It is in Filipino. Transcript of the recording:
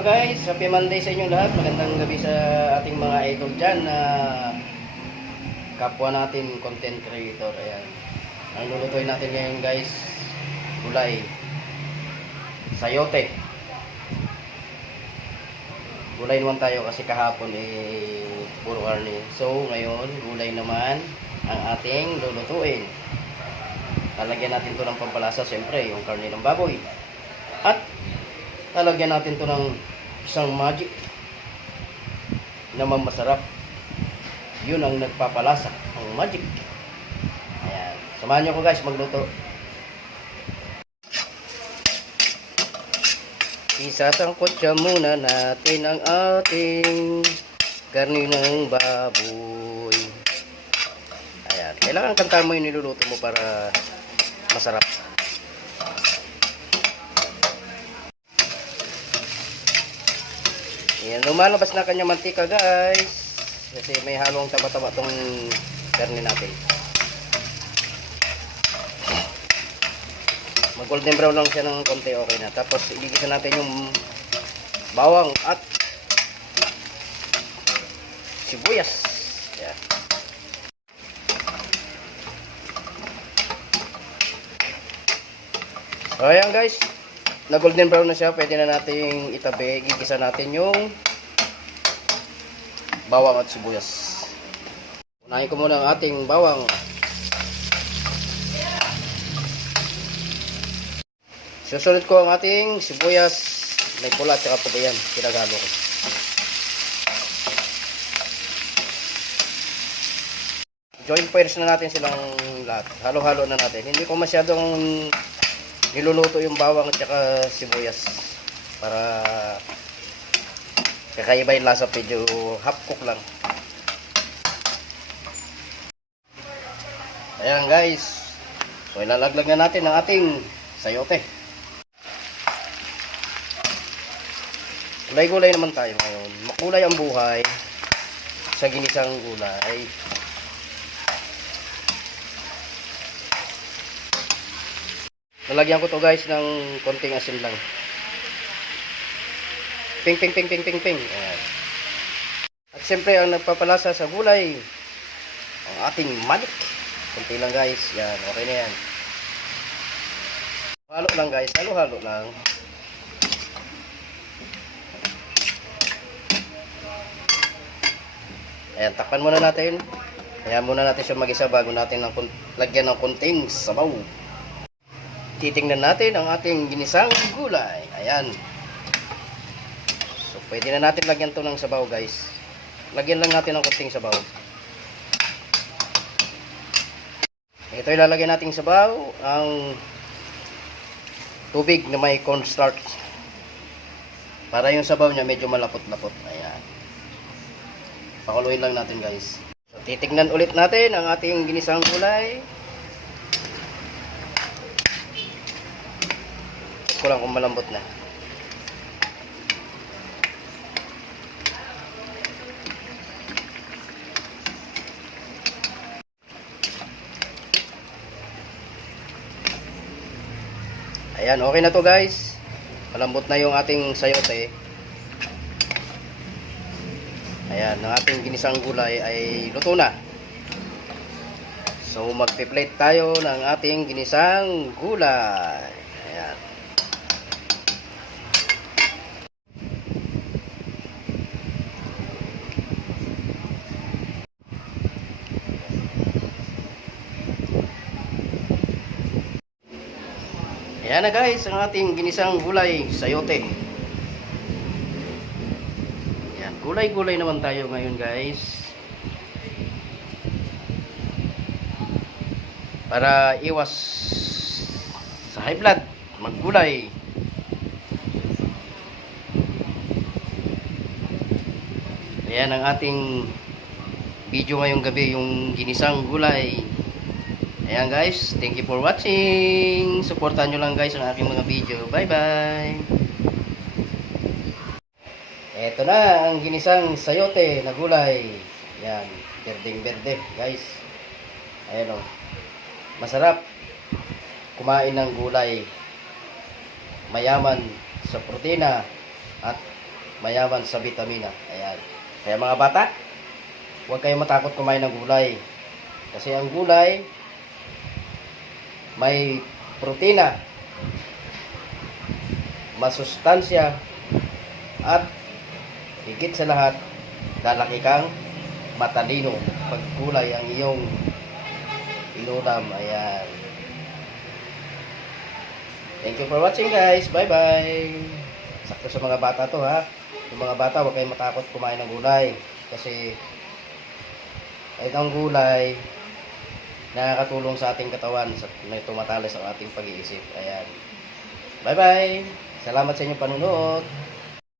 Hello guys, happy Monday sa inyong lahat. Magandang gabi sa ating mga idol dyan na kapwa natin content creator. Ayan. Ang lulutuin natin ngayon guys, gulay, sayote. Gulay naman tayo kasi kahapon puro karne. So ngayon, gulay naman ang ating lulutuin. Lalagyan natin to ng pampalasa, siyempre yung karne ng baboy. At lalagyan natin to ng isang magic na masarap. Yun ang nagpapalasa, ang magic. Ayan. Samahan nyo ko guys magluto. Isasangkot siya muna natin ang ating karne ng baboy. Ayan. Kailangan kantahan mo yung niluluto mo para masarap. Ayan, lumalabas na kanyang mantika guys. Kasi may halong taba-taba tong karne natin. Mag golden brown lang siya ng konti, okay na. Tapos igigisa natin yung bawang at sibuyas. Ayan. So ayan guys, na golden brown na siya, pwede na nating itabi. Gigisa natin yung bawang at sibuyas. Unahin ko muna ang ating bawang. Susunod ko ang ating sibuyas. May pula at saka puti yan. Pinagalo ko. Join fires na natin silang lahat. Halo-halo na natin. Hindi ko masyadong niluluto yung bawang at saka sibuyas para kakaiba yung lasa, medyo half cook lang. Ayan guys, so ilalaglag na natin ang ating sayote. Gulay-gulay naman tayo ngayon. Makulay ang buhay sa ginisang gulay. Nalagyan ko to guys ng konting asin lang. Ping ping ping ping ping ping. Ayan. At siyempre ang nagpapalasa sa gulay, ang ating manik. Konti lang guys. Yan, okay na yan. Halo lang guys, halo-halo lang. Ayan, takpan muna natin. Ayan muna natin siya mag-isa bago natin lagyan ng konting sabaw. Titingnan natin ang ating ginisang gulay. Ayan. So, pwede na natin lagyan to ng sabaw, guys. Lagyan lang natin ng konting sabaw. Ito ilalagyan nating sabaw, ang tubig na may cornstarch. Para yung sabaw niya medyo malapot-lapot. Ayan. Pakuluin lang natin, guys. So, titingnan ulit natin ang ating ginisang gulay. Ko lang kung malambot na. Ayan, okay na to guys. Malambot na yung ating sayote. Ayan, ang ating ginisang gulay ay luto na. So magpi-plate tayo ng ating ginisang gulay. Ayan. Ayan na guys, ang ating ginisang gulay, sayote. Ayan, gulay-gulay naman tayo ngayon guys. Para iwas sa high blood, maggulay. Ayan ang ating video ngayong gabi, yung ginisang gulay. Ayan guys, thank you for watching. Supportan nyo lang guys ang aking mga video. Bye bye. Eto na ang ginisang sayote na gulay. Ayan, berdeng berde guys. Ayan o. Masarap kumain ng gulay. Mayaman sa protina at mayaman sa vitamina. Ayan. Kaya mga bata, huwag kayong matakot kumain ng gulay. Kasi ang gulay, may protina, masustansya, at higit sa lahat, lalaki kang matalino pag gulay ang iyong inulam. Ayan. Thank you for watching guys. Bye bye. Sakto sa mga bata to ha. Yung mga bata, huwag kayong matakot kumain ng gulay. Kasi kahit ang gulay, nakakatulong sa ating katawan na tumatalas ang ating pag-iisip. Ayan. Bye bye. Salamat sa inyong panunood.